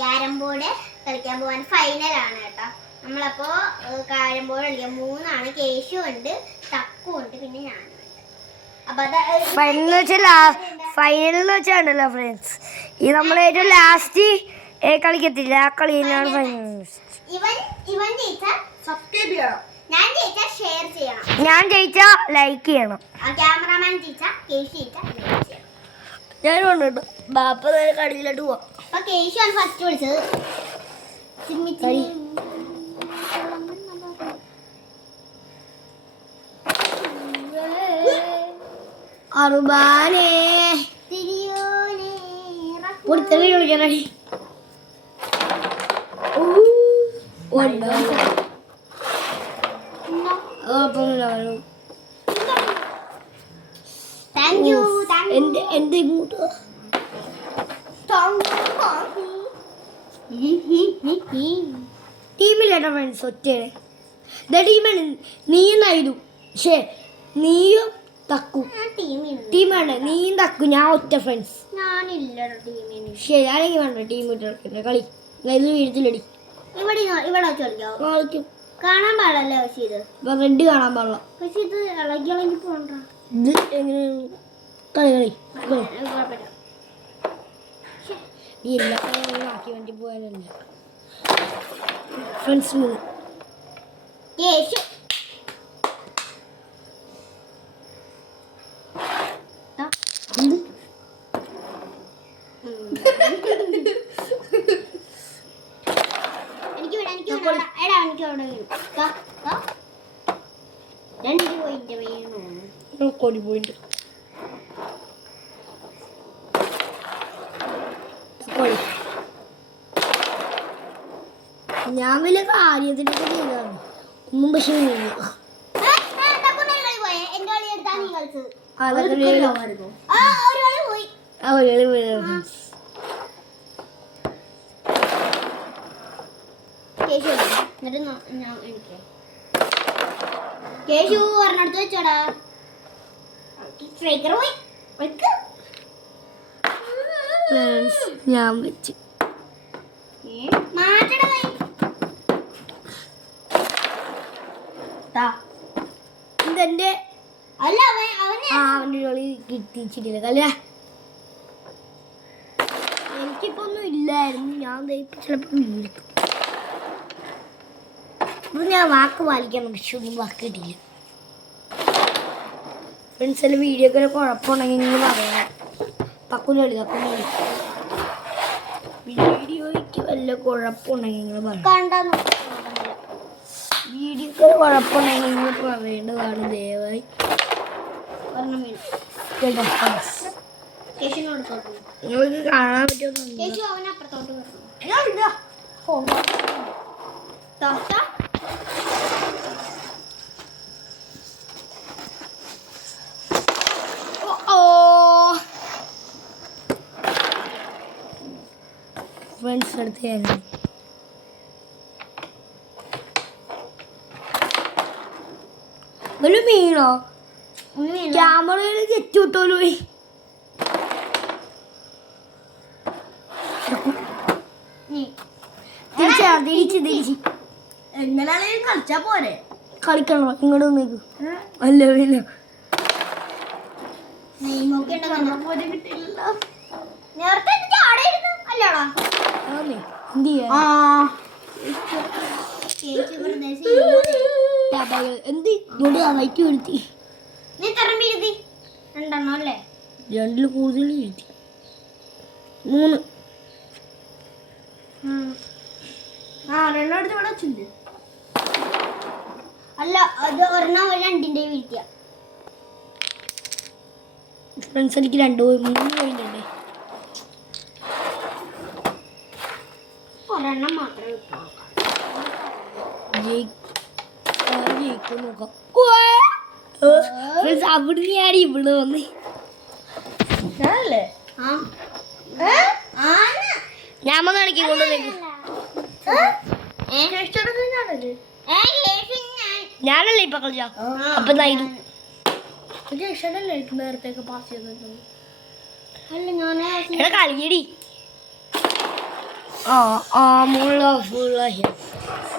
Carrom board കളിക്കാൻ പോകാൻ ഫൈനലാണ് കേട്ടോ. നമ്മളപ്പോ ക്യാരം ബോർഡ് കളിക്കാൻ 3 കേശു ഉണ്ട്, തക്കു ഉണ്ട്, പിന്നെ ഞാനുണ്ട്. അപ്പൊ ഫൈനൽ വെച്ചാണല്ലോ ഫ്രണ്ട്സ്, ഈ നമ്മൾ ഏറ്റവും ലാസ്റ്റ് കളിക്കത്തില്ല, ആ കളിയാണ് ഫൈനൽ. ഇവൻ ജയിച്ചാൽ സബ്സ്ക്രൈബ് ചെയ്യണം, ഞാൻ ജയിച്ചാൽ ഷെയർ ചെയ്യണം, ഞാൻ ജയിച്ചാൽ ലൈക്ക് ചെയ്യണം, ക്യാമറാമാൻ ജയിച്ചാൽ കേശു ജയിച്ചാൽ ലൈക്ക് ചെയ്യണം. ഞാൻ കൊണ്ടുണ്ടോ ബാപ്പ കടയിലോട്ട് പോവാം. അപ്പൊ കേശു ആണ് ഫസ്റ്റ് വിളിച്ചത്. അറുബാനേ പുറത്തേക്ക് വിളിക്കണേ. എന്റെ ഇങ്ങോട്ട് ടീമില്ലേട്ടോ ഫ്രണ്ട്സ്, ഒറ്റയാണ് ടീമാണ്. നീയും നൈതു, ശേ നീയും തക്കു ടീമാണ്, നീയും തക്കു, ഞാൻ ഒറ്റ ഫ്രണ്ട്സ്. ശരി ആണെങ്കിൽ വേണ്ട ടീം ഇട്ട് കളി. ഇത് വീഴത്തില്ലടി, ഇവിടെ കളിക്കും. കാണാൻ പാടില്ല, പക്ഷെ ഇത് റെഡ് കാണാൻ പാടില്ല. പക്ഷെ ഇത് ഇളകി ഇളകി പോണ്ട. ഇത് എങ്ങനെ കളി കളി ഈ എല്ലാ കളികളും ആക്കി വേണ്ടി പോയാലല്ല ഫ്രണ്ട്സ്. കേശു കൊടി പോയിന്റ് ഞാൻ വലിയ കാര്യത്തിനൊക്കെ ചെയ്തതാണ്, ഒന്നും പക്ഷേ കേശു ഒരെണ്ണടുത്ത് വെച്ചോടാ. ഞാൻ വെച്ച് ഇതെന്റെ അവന്റെ കളി കിട്ടിച്ചിട്ടില്ല കല്ല. എനിക്കിപ്പോ ഒന്നും ഇല്ലായിരുന്നു, ഞാൻ ചിലപ്പോ വീഴ്ത്തും. ഞാൻ വാക്ക് പാലിക്കാൻ പക്ഷെ ഒന്നും വാക്ക് കിട്ടിയില്ല ഫ്രണ്ട്സ്. എല്ലാം വീഡിയോക്ക് കുഴപ്പമുണ്ടെങ്കിൽ നിങ്ങൾ പറയണം. തക്കുലി വീഡിയോയ്ക്ക് വല്ല കുഴപ്പമുണ്ടെങ്കിൽ നിങ്ങൾ പറയണം. വീഡിയോക്ക് കുഴപ്പമുണ്ടെങ്കിൽ നിങ്ങൾ പറയേണ്ടതാണ് ദയവായി. നിങ്ങൾക്ക് കാണാൻ പറ്റുമോ? ഫ്രണ്ട്സ് അടുത്ത് ഞാൻ ഒരു മീനോ ക്യാമറയിൽ തെറ്റുവിട്ടോലോ. തിരിച്ച് എങ്ങനെയാണെങ്കിലും കളിച്ചാ പോരെ. കളിക്കണോ ഇങ്ങോട്ട് വന്നേക്ക്. അല്ല പിന്നെ എന്ത് ഇങ്ങോട്ട് വൈക്ക് വീഴ്ത്തി. രണ്ടില് കൂടുതൽ വീഴ്ത്തി. 3 രണ്ടെടുത്ത് ഇവിടെ വെച്ചിട്ടുണ്ട്. അല്ല അത് ഒരെണ്ണം 2ന്റെ വീഴ്ത്തിയ ഫ്രണ്ട്സ്. എനിക്ക് 2 3 പോയിട്ടുണ്ട്. ഒരെണ്ണം മാത്രമേ ജയിക്കും നോക്കാം. അവിടുന്ന് ഞാൻ ഇവിടെ വന്ന് ഞാൻ വന്ന് കളിക്കും കൊണ്ടുവന്നേക്ക്. ഞാനല്ലേ ഇപ്പൊ കളിച്ചാ. അപ്പൊ നേരത്തേക്ക് പാസ് ചെയ്തിട്ടുണ്ട്. കളിയടി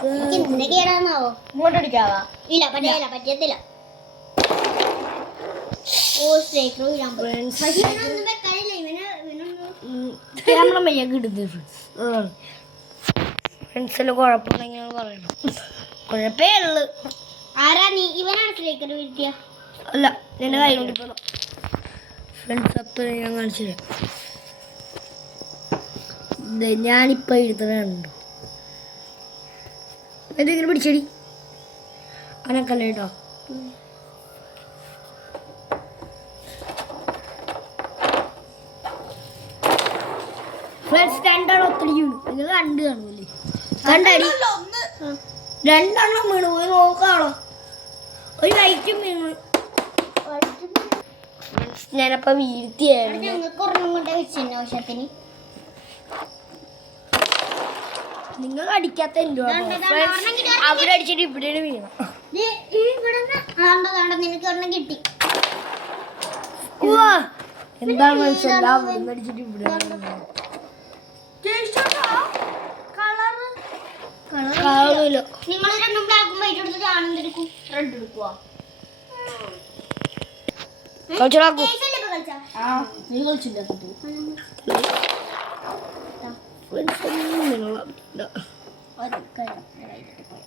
എനിക്ക് എന്തിന്റെ കേടാന്നാവോ? ഇങ്ങോട്ടടിക്കാവാ ഇല്ല പറ്റത്തില്ല. ഓ സ്ട്രൈക്കർ വീഴാൻ പോയി. പക്ഷേ ഇവനൊന്നും വെക്കാനില്ല. ഇവനൊന്നും ക്യാമറ മയ്യൊക്കെ ഇടുന്നത് ഫ്രണ്ട്സിൽ കുഴപ്പമുണ്ടെങ്കിൽ പറയണം. കുഴപ്പമേ ഉള്ളു. ആരാ നീ? ഇവനാണ് സ്ട്രൈക്കർ വീഴ്ത്തിയ? അല്ല, എൻ്റെ കൈ കൊണ്ട് ഇപ്പോൾ ഫ്രണ്ട്സ് അപ്പം ഞാൻ കാണിച്ചു തരാം. ഞാനിപ്പോൾ എഴുതണുണ്ടോ എന്തെങ്കിലും പിടിച്ചടി അനക്കല്ല കേട്ടോ. ഫ്രണ്ട്സ് രണ്ടെണ്ണം ഒത്തിരി വീണു. നിങ്ങൾ കണ്ട് കാണൂല്ലേ? കണ്ടടി രണ്ടെണ്ണം വീണു. പോയി നോക്കാണോ? ഒരു ലൈറ്റും വീണു. ഞാനപ്പോ വീഴ്ത്തിയായിരുന്നു. ഞങ്ങൾക്ക് ഒരെണ്ണം കൊണ്ട് വെച്ചിരുന്നു ആവശ്യത്തിന്. നിങ്ങൾ അടിക്കാത്ത അവിടെ അടിച്ചിട്ട് ഇവിടെ വീണു. നിനക്ക് ഒരെണ്ണം കിട്ടി. എന്താണ് മനസ്സിലാ? അവിടെ അടിച്ചിട്ട് ഇവിടെ കാണൂല. നിങ്ങൾ രണ്ടും ബ്ലാക്കും വൈറ്റ് എടുത്തിട്ട് ആണെന്തെടുക്കും? റെഡ് എടുക്കുവാ? കളിച്ചോളാക്കൂ. നീ കളിച്ചില്ല?